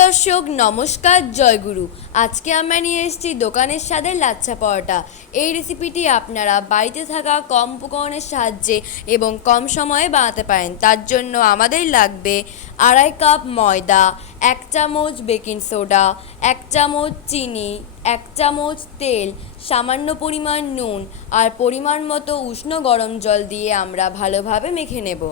দর্শক, নমস্কার, জয়গুরু। আজকে আমরা নিয়ে এসেছি দোকানের স্বাদের লাচ্ছা পরোটা। এই রেসিপিটি আপনারা বাড়িতে থাকা কম উপকরণের সাহায্যে এবং কম সময়ে বানাতে পারেন। তার জন্য আমাদের লাগবে আড়াই কাপ ময়দা, এক চামচ বেকিং সোডা, এক চামচ চিনি, এক চামচ তেল, সামান্য পরিমাণ নুন আর পরিমাণ মতো উষ্ণ গরম জল দিয়ে আমরা ভালোভাবে মেখে নেব।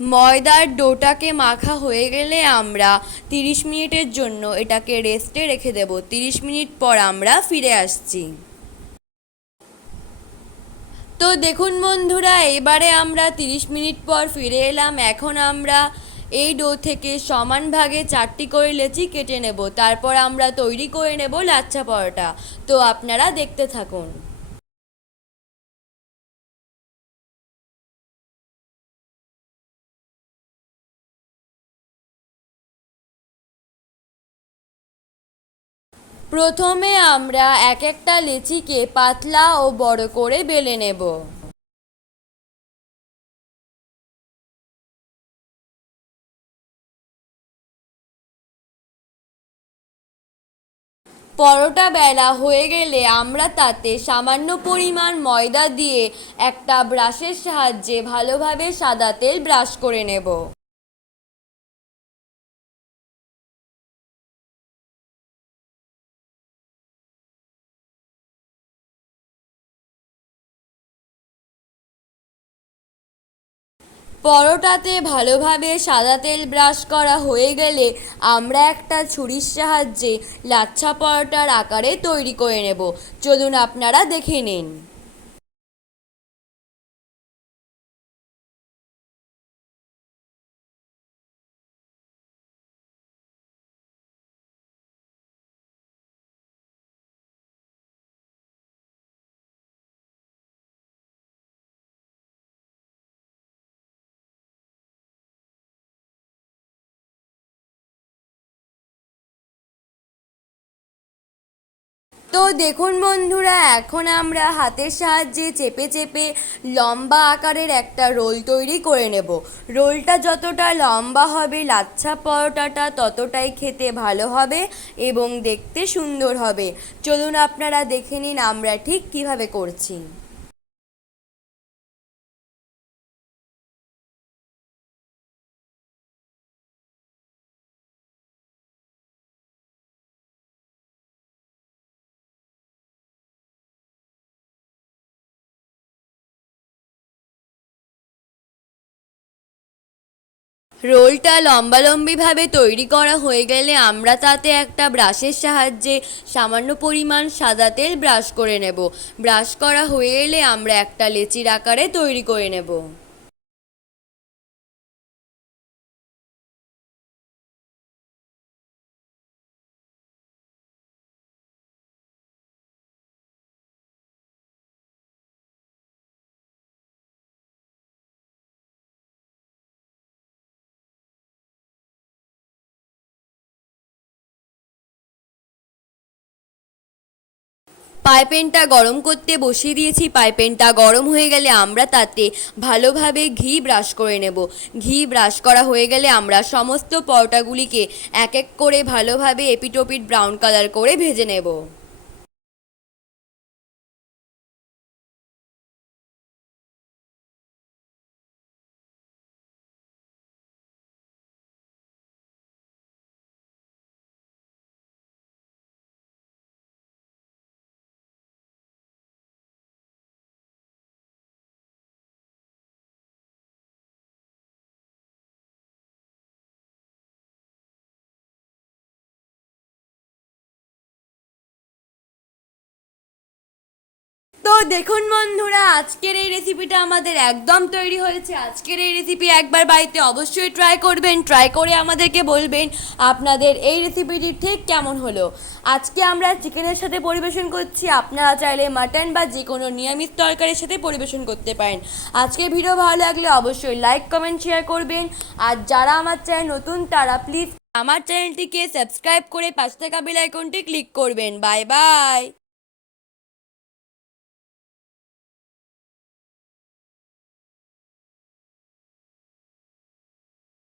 ময়দার ডোটাকে মাখা হয়ে গেলে আমরা তিরিশ মিনিটের জন্য এটাকে রেস্টে রেখে দেব। তিরিশ মিনিট পর আমরা ফিরে আসছি। তো দেখুন বন্ধুরা, এবারে আমরা তিরিশ মিনিট পর ফিরে এলাম। এখন আমরা এই ডো থেকে সমান ভাগে চারটি করে লেচি কেটে নেব। তারপর আমরা তৈরি করে নেব লাচ্ছা পরোটা। তো আপনারা দেখতে থাকুন। প্রথমে আমরা এক একটা লিচিকে পাতলা ও বড় করে বেলে নেব। পরোটা বেলা হয়ে গেলে আমরা তাতে সামান্য পরিমাণ ময়দা দিয়ে একটা ব্রাশের সাহায্যে ভালোভাবে সাদা তেল ব্রাশ করে নেব। পরোটাতে ভালোভাবে সাদা তেল ব্রাশ করা হয়ে গেলে আমরা একটা ছুরির সাহায্যে লাচ্ছা পরোটার আকারে তৈরি করে নেব। চলুন আপনারা দেখে নিন। তো দেখুন বন্ধুরা, এখন আমরা হাতের সাহায্যে চেপে চেপে লম্বা আকারের একটা রোল তৈরি করে নেব। রোলটা যতটা লম্বা হবে, লাচ্ছা পরোটাটা ততটাই খেতে ভালো হবে এবং দেখতে সুন্দর হবে। চলুন আপনারা দেখে নিন আমরা ঠিক কীভাবে করছি। রোলটা লম্বালম্বিভাবে তৈরি করা হয়ে গেলে আমরা তাতে একটা ব্রাশের সাহায্যে সামান্য পরিমাণ সাদা তেল ব্রাশ করে নেব। ব্রাশ করা হয়ে এলে আমরা একটা লেচির আকারে তৈরি করে নেব। পাইপেনটা গরম করতে বসিয়ে দিয়েছি। পাইপেনটা গরম হয়ে গেলে আমরা তাতে ভালোভাবে ঘি ব্রাশ করে নেব। ঘি ব্রাশ করা হয়ে গেলে আমরা সমস্ত পরোটাগুলিকে এক এক করে ভালোভাবে এপিটোপিট ব্রাউন কালার করে ভেজে নেব। তো দেখুন বন্ধুরা, আজকের এই রেসিপিটা আমাদের একদম তৈরি হয়েছে। আজকের এই রেসিপি একবার বাড়িতে অবশ্যই ট্রাই করবেন ট্রাই করে আমাদেরকে বলবেন আপনাদের এই রেসিপিটি ঠিক কেমন হলো। আজকে আমরা চিকেনের সাথে পরিবেশন করছি। আপনারা চাইলে মাটন বা যে কোনো নিরামিষ তরকারির সাথে পরিবেশন করতে পারেন। আজকে ভিডিও ভালো লাগলে অবশ্যই লাইক কমেন্ট শেয়ার করবেন। আর যারা আমার চ্যানেল নতুন, তারা প্লিজ আমার চ্যানেলটিকে সাবস্ক্রাইব করে পাশে থাকা বেল আইকনটি ক্লিক করবেন। Bye bye